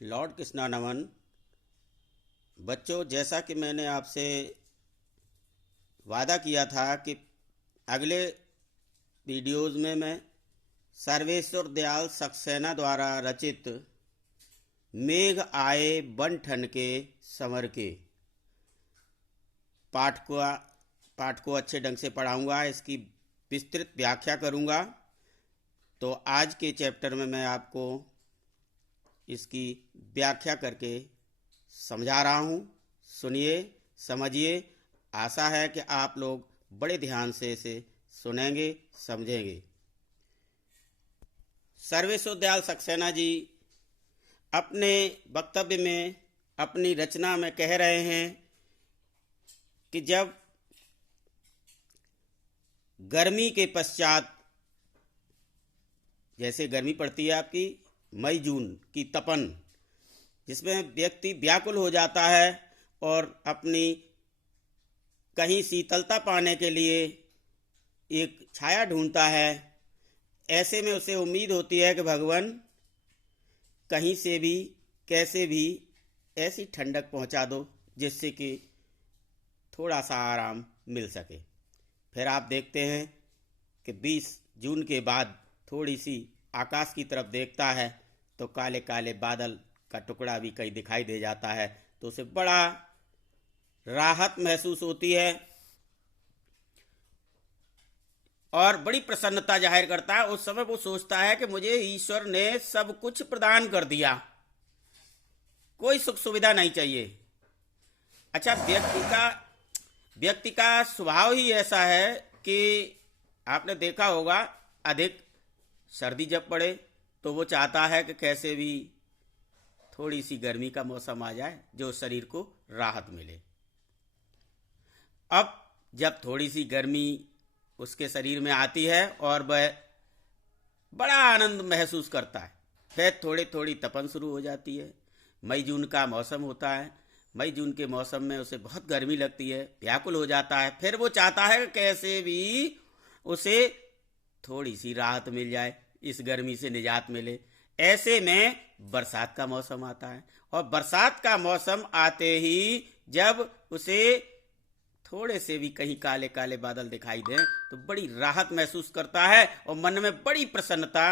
Lord कृष्णानमन। बच्चों, जैसा कि मैंने आपसे वादा किया था कि अगले वीडियोज़ में मैं सर्वेश्वर दयाल सक्सेना द्वारा रचित मेघ आए बन ठन के संवर के पाठ को अच्छे ढंग से पढ़ाऊंगा, इसकी विस्तृत व्याख्या करूंगा। तो आज के चैप्टर में मैं आपको इसकी व्याख्या करके समझा रहा हूँ। सुनिए, समझिए। आशा है कि आप लोग बड़े ध्यान से इसे सुनेंगे, समझेंगे। सर्वेश्वर दयाल सक्सेना जी अपने वक्तव्य में, अपनी रचना में कह रहे हैं कि जब गर्मी के पश्चात, जैसे गर्मी पड़ती है आपकी मई जून की तपन, जिसमें व्यक्ति व्याकुल हो जाता है और अपनी कहीं शीतलता पाने के लिए एक छाया ढूंढता है, ऐसे में उसे उम्मीद होती है कि भगवान कहीं से भी कैसे भी ऐसी ठंडक पहुंचा दो जिससे कि थोड़ा सा आराम मिल सके। फिर आप देखते हैं कि 20 जून के बाद थोड़ी सी आकाश की तरफ देखता है तो काले काले बादल का टुकड़ा भी कहीं दिखाई दे जाता है, तो उसे बड़ा राहत महसूस होती है और बड़ी प्रसन्नता जाहिर करता है। उस समय वो सोचता है कि मुझे ईश्वर ने सब कुछ प्रदान कर दिया, कोई सुख सुविधा नहीं चाहिए। अच्छा, व्यक्ति का स्वभाव ही ऐसा है कि आपने देखा होगा, अधिक सर्दी जब पड़े तो वो चाहता है कि कैसे भी थोड़ी सी गर्मी का मौसम आ जाए जो शरीर को राहत मिले। अब जब थोड़ी सी गर्मी उसके शरीर में आती है और वह बड़ा आनंद महसूस करता है, फिर थोड़ी थोड़ी तपन शुरू हो जाती है। मई जून का मौसम होता है, मई जून के मौसम में उसे बहुत गर्मी लगती है, व्याकुल हो जाता है। फिर वो चाहता है कि कैसे भी उसे थोड़ी सी राहत मिल जाए, इस गर्मी से निजात मिले। ऐसे में बरसात का मौसम आता है और बरसात का मौसम आते ही जब उसे थोड़े से भी कहीं काले काले बादल दिखाई दें तो बड़ी राहत महसूस करता है और मन में बड़ी प्रसन्नता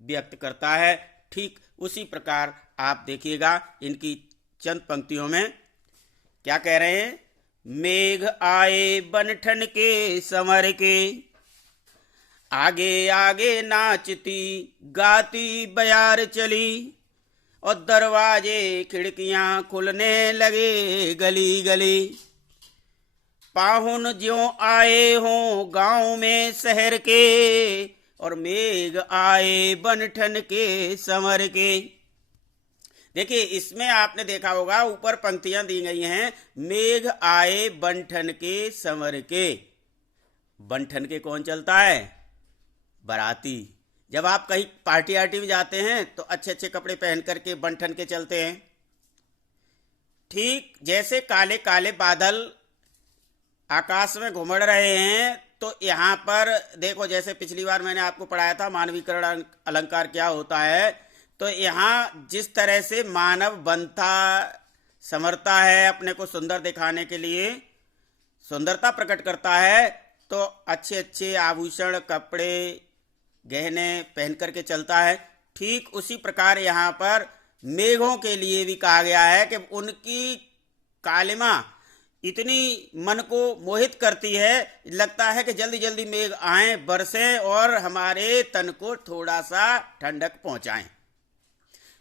व्यक्त करता है। ठीक उसी प्रकार आप देखिएगा इनकी चंद पंक्तियों में क्या कह रहे हैं। मेघ आए बन ठन के संवर के, आगे आगे नाचती गाती बयार चली, और दरवाजे खिड़कियां खुलने लगे गली गली। पाहुन ज्यों आए हों गांव में शहर के, और मेघ आए बन ठन के संवर के। देखिए, इसमें आपने देखा होगा ऊपर पंक्तियां दी गई हैं, मेघ आए बन ठन के संवर के। बन ठन के कौन चलता है? बाराती। जब आप कहीं पार्टी आर्टी में जाते हैं तो अच्छे अच्छे कपड़े पहन करके बन ठन के चलते हैं। ठीक जैसे काले काले बादल आकाश में घुमड़ रहे हैं, तो यहाँ पर देखो, जैसे पिछली बार मैंने आपको पढ़ाया था मानवीकरण अलंकार क्या होता है, तो यहाँ जिस तरह से मानव बनता संवरता है, अपने को सुंदर दिखाने के लिए सुंदरता प्रकट करता है, तो अच्छे अच्छे आभूषण, कपड़े, गहने पहन करके चलता है। ठीक उसी प्रकार यहाँ पर मेघों के लिए भी कहा गया है कि उनकी कालिमा इतनी मन को मोहित करती है, लगता है कि जल्दी जल्दी मेघ आए, बरसें और हमारे तन को थोड़ा सा ठंडक पहुंचाएं।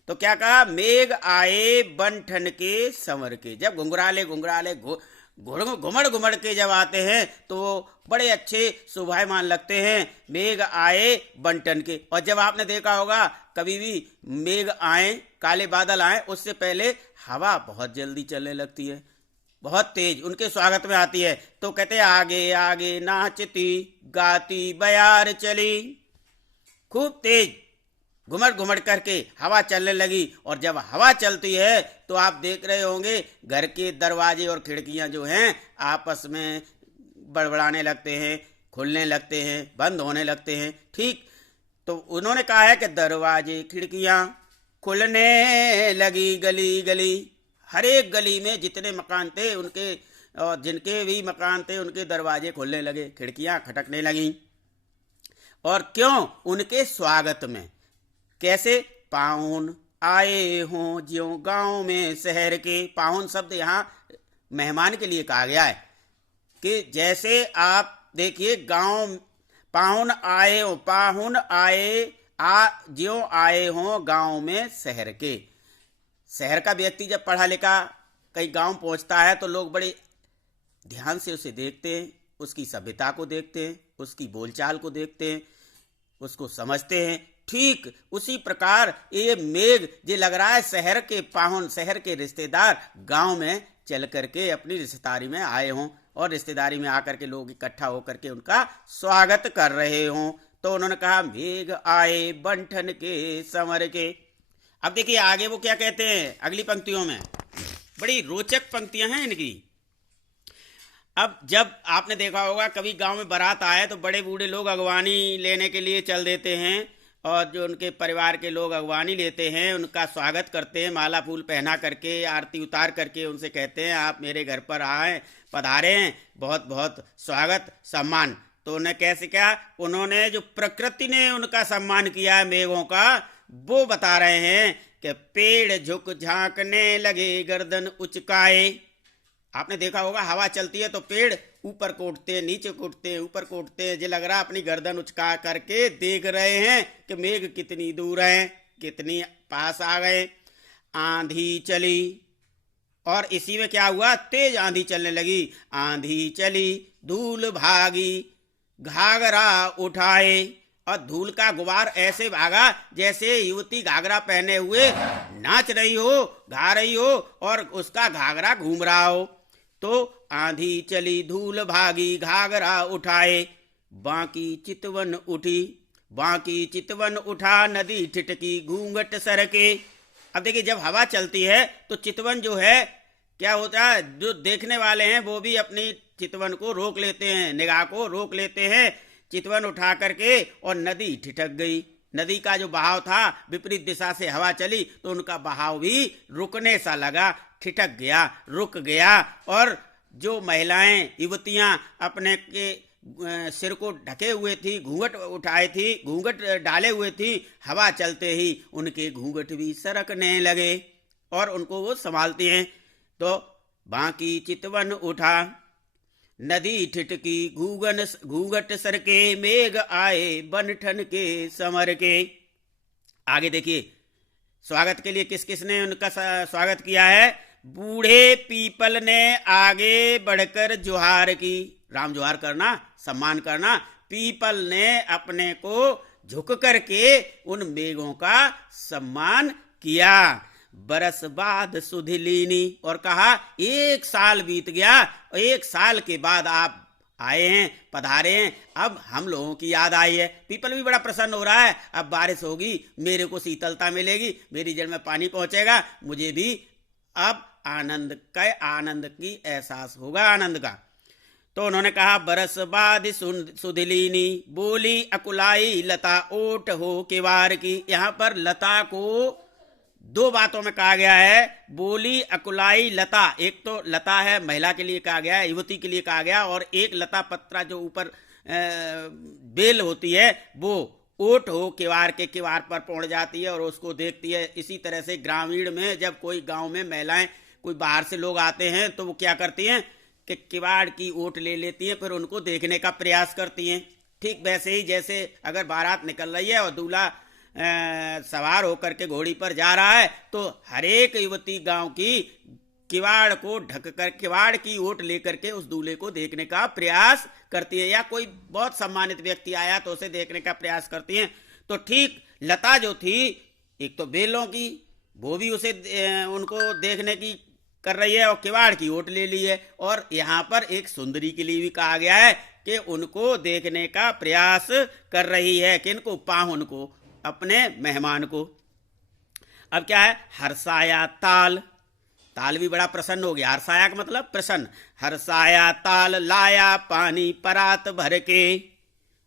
तो क्या कहा? मेघ आए बन ठन के संवर के। जब घुंघराले घुंघराले घुमड़ घुमड़ के जब आते हैं तो बड़े अच्छे शोभायमान लगते हैं, मेघ आए बन ठन के। और जब आपने देखा होगा कभी भी मेघ आए, काले बादल आए, उससे पहले हवा बहुत जल्दी चलने लगती है, बहुत तेज उनके स्वागत में आती है। तो कहते हैं आगे आगे नाचती गाती बयार चली। खूब तेज घुमड़ घुमड़ करके हवा चलने लगी, और जब हवा चलती है तो आप देख रहे होंगे घर के दरवाजे और खिड़कियां जो हैं आपस में बड़बड़ाने लगते हैं, खुलने लगते हैं, बंद होने लगते हैं। ठीक तो उन्होंने कहा है कि दरवाजे खिड़कियां खुलने लगी गली गली। हर एक गली में जितने मकान थे उनके और जिनके भी मकान थे उनके दरवाजे खुलने लगे, खिड़कियां खटकने लगीं। और क्यों? उनके स्वागत में। कैसे? पाहुन आए हों ज्यों गांव में शहर के। पाहुन शब्द यहाँ मेहमान के लिए कहा गया है कि जैसे आप देखिए गांव पाहुन आए हो, पाहुन आए ज्यों आए हों गांव में शहर के। शहर का व्यक्ति जब पढ़ा लिखा कहीं गांव पहुंचता है तो लोग बड़े ध्यान से उसे देखते हैं, उसकी सभ्यता को देखते हैं, उसकी बोलचाल को देखते हैं, उसको समझते हैं। ठीक उसी प्रकार ये मेघ जो लग रहा है शहर के पाहुन, शहर के रिश्तेदार गांव में चल करके अपनी रिश्तेदारी में आए हों और रिश्तेदारी में आकर के लोग इकट्ठा होकर के उनका स्वागत कर रहे हों। तो उन्होंने कहा मेघ आए बंठन के संवर के। अब देखिए आगे वो क्या कहते हैं अगली पंक्तियों में, बड़ी रोचक पंक्तियां हैं इनकी। अब जब आपने देखा होगा कभी गांव में बारात आए तो बड़े बूढ़े लोग अगवानी लेने के लिए चल देते हैं और जो उनके परिवार के लोग अगवानी लेते हैं उनका स्वागत करते हैं, माला फूल पहना करके, आरती उतार करके उनसे कहते हैं आप मेरे घर पर आए, पधारे हैं, बहुत बहुत स्वागत सम्मान। तो उन्हें कैसे क्या? उन्होंने जो प्रकृति ने उनका सम्मान किया है मेघों का, वो बता रहे हैं कि पेड़ झुक झांकने लगे गर्दन उचकाए। आपने देखा होगा हवा चलती है तो पेड़ ऊपर को उठते हैं, नीचे को उठते हैं, ऊपर को उठते हैं। जो लग रहा है अपनी गर्दन उचका करके देख रहे हैं कि मेघ कितनी दूर है, कितनी पास आ गए। आंधी चली और इसी में क्या हुआ? तेज आंधी चलने लगी। आंधी चली धूल भागी घाघरा उठाए। और धूल का गुबार ऐसे भागा जैसे युवती घाघरा पहने हुए नाच रही हो, गा रही हो और उसका घाघरा घूम रहा हो। तो आंधी चली धूल भागी घाघरा उठाए, बाकी चितवन उठी, बाकी चितवन उठा नदी ठिठकी घूंघट सरके। अब देखिए जब हवा चलती है तो चितवन जो है क्या होता है, जो देखने वाले हैं वो भी अपनी चितवन को रोक लेते हैं, निगाह को रोक लेते हैं। चितवन उठा करके और नदी ठिठक गई। नदी का जो बहाव था विपरीत दिशा से हवा चली तो उनका बहाव भी रुकने सा लगा, ठिठक गया, रुक गया। और जो महिलाएं युवतियां अपने के सिर को ढके हुए थी, घूंघट उठाए थी, घूंघट डाले हुए थी, हवा चलते ही उनके घूंघट भी सरकने लगे और उनको वो संभालती हैं। तो बाकी चितवन उठा नदी ठिठकी घूंघट सरके, मेघ आए बनठन के समर के। आगे देखिए स्वागत के लिए किस किस ने उनका स्वागत किया है? बूढ़े पीपल ने आगे बढ़कर जुहार की। राम जुहार करना, सम्मान करना। पीपल ने अपने को झुक करके उन मेघों का सम्मान किया। बरस बाद सुधिलीनी, और कहा 1 साल बीत गया, 1 साल के बाद आप आए हैं, पधारे हैं, अब हम लोगों की याद आई है। पीपल भी बड़ा प्रसन्न हो रहा है, अब बारिश होगी, मेरे को शीतलता मिलेगी, मेरी जड़ में पानी पहुंचेगा, मुझे भी अब आनंद की एहसास होगा, आनंद का। तो उन्होंने कहा बरस बाद सुधिलीनी, बोली अकुलाई लता ओट हो किवार की। यहां पर लता को 2 बातों में कहा गया है। बोली अकुलाई लता, एक तो लता है महिला के लिए कहा गया है, युवती के लिए कहा गया, और एक लता पत्रा जो ऊपर बेल होती है वो ओट हो किवार के, किवार पर पहुंच जाती है और उसको देखती है। इसी तरह से ग्रामीण में जब कोई गांव में महिलाएं, कोई बाहर से लोग आते हैं तो वो क्या करती हैं कि किवाड़ की ओट ले लेती हैं, फिर उनको देखने का प्रयास करती हैं। ठीक वैसे ही जैसे अगर बारात निकल रही है और दूल्हा सवार होकर के घोड़ी पर जा रहा है तो हरेक युवती गांव की किवाड़ को ढक कर, किवाड़ की ओट लेकर के उस दूल्हे को देखने का प्रयास करती है, या कोई बहुत सम्मानित व्यक्ति आया तो उसे देखने का प्रयास करती हैं। तो ठीक लता जो थी एक तो बेलों की, वो भी उसे उनको देखने की कर रही है और किवाड़ की ओट ले ली है। और यहाँ पर एक सुंदरी के लिए भी कहा गया है कि उनको देखने का प्रयास कर रही है, कि इनको पाहुन को, अपने मेहमान को। अब क्या है? हर्षाया ताल, ताल भी बड़ा प्रसन्न हो गया। हर्षाया का मतलब प्रसन्न। हर्षाया ताल लाया पानी परात भर के,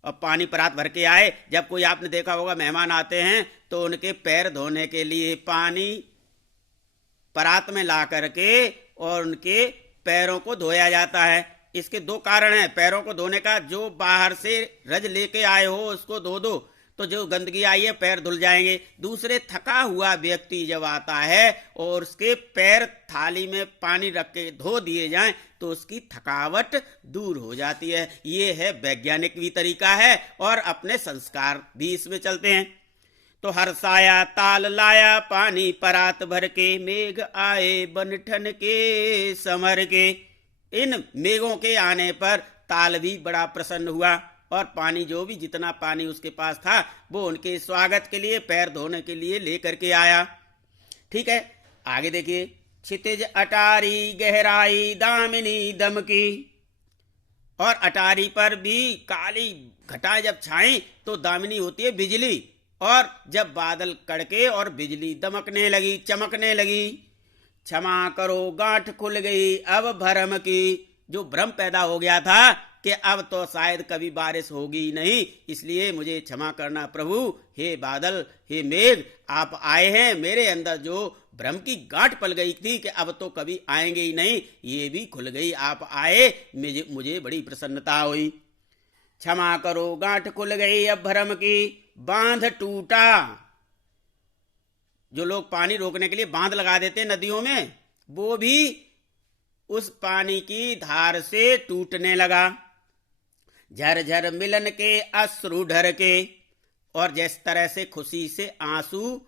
और पानी परात भर के आए। जब कोई आपने देखा होगा मेहमान आते हैं तो उनके पैर धोने के लिए पानी परात में ला करके और उनके पैरों को धोया जाता है। इसके दो कारण हैं पैरों को धोने का। जो बाहर से रज लेके आए हो उसको धो दो तो जो गंदगी आई है पैर धुल जाएंगे। दूसरे थका हुआ व्यक्ति जब आता है और उसके पैर थाली में पानी रख के धो दिए जाएं तो उसकी थकावट दूर हो जाती है। ये है वैज्ञानिक भी तरीका है और अपने संस्कार भी इसमें चलते हैं। तो हर्षाया ताल लाया पानी परात भर के, मेघ आए बनठन के समर के। इन मेघों के आने पर ताल भी बड़ा प्रसन्न हुआ और पानी जो भी जितना पानी उसके पास था वो उनके स्वागत के लिए पैर धोने के लिए लेकर के आया। ठीक है, आगे देखिए। क्षितिज अटारी गहराई दामिनी दमकी। और अटारी पर भी काली घटाएं जब छाई तो दामिनी होती है बिजली, और जब बादल कड़के और बिजली दमकने लगी चमकने लगी। क्षमा करो गांठ खुल गई अब भरम की। जो भ्रम पैदा हो गया था कि अब तो शायद कभी बारिश होगी नहीं, इसलिए मुझे क्षमा करना प्रभु। हे बादल, हे मेघ, आप आए हैं, मेरे अंदर जो भ्रम की गांठ पल गई थी कि अब तो कभी आएंगे ही नहीं, ये भी खुल गई। आप आए, मुझे बड़ी प्रसन्नता हुई। क्षमा करो गांठ खुल गई अब भरम की, बांध टूटा। जो लोग पानी रोकने के लिए बांध लगा देते नदियों में, वो भी उस पानी की धार से टूटने लगा। झरझर मिलन के अश्रु ढर के। और जिस तरह से खुशी से आंसू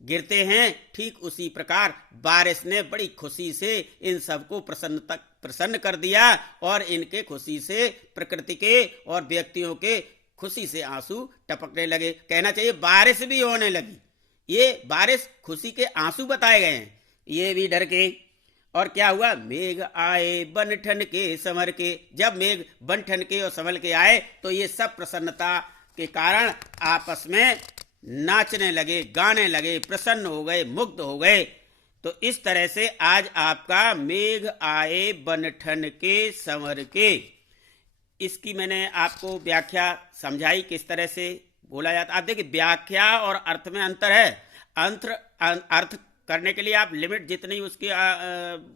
गिरते हैं ठीक उसी प्रकार बारिश ने बड़ी खुशी से इन सबको प्रसन्न कर दिया और इनके खुशी से प्रकृति के और व्यक्तियों के खुशी से आंसू टपकने लगे। कहना चाहिए बारिश भी होने लगी। ये बारिश खुशी के आंसू बताए गए हैं। ये भी डर के। और क्या हुआ? मेघ आए बनठन के समर के। जब मेघ बनठन के और संभल के आए तो ये सब प्रसन्नता के कारण आपस में नाचने लगे, गाने लगे, प्रसन्न हो गए, मुग्ध हो गए। तो इस तरह से आज आपका मेघ आए बनठन के संवर के, इसकी मैंने आपको व्याख्या समझाई किस तरह से बोला जाता। आप देखिए व्याख्या और अर्थ में अंतर है। अर्थ करने के लिए आप लिमिट जितनी उसकी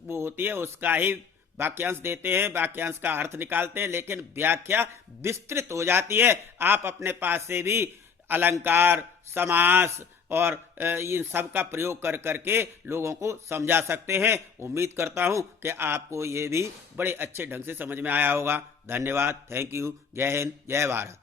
वो होती है उसका ही वाक्यांश देते हैं, वाक्यांश का अर्थ निकालते हैं, लेकिन व्याख्या विस्तृत हो जाती है। आप अपने पास से भी अलंकार, समास और इन सब का प्रयोग कर करके लोगों को समझा सकते हैं। उम्मीद करता हूं कि आपको ये भी बड़े अच्छे ढंग से समझ में आया होगा। धन्यवाद, थैंक यू, जय हिंद, जय भारत।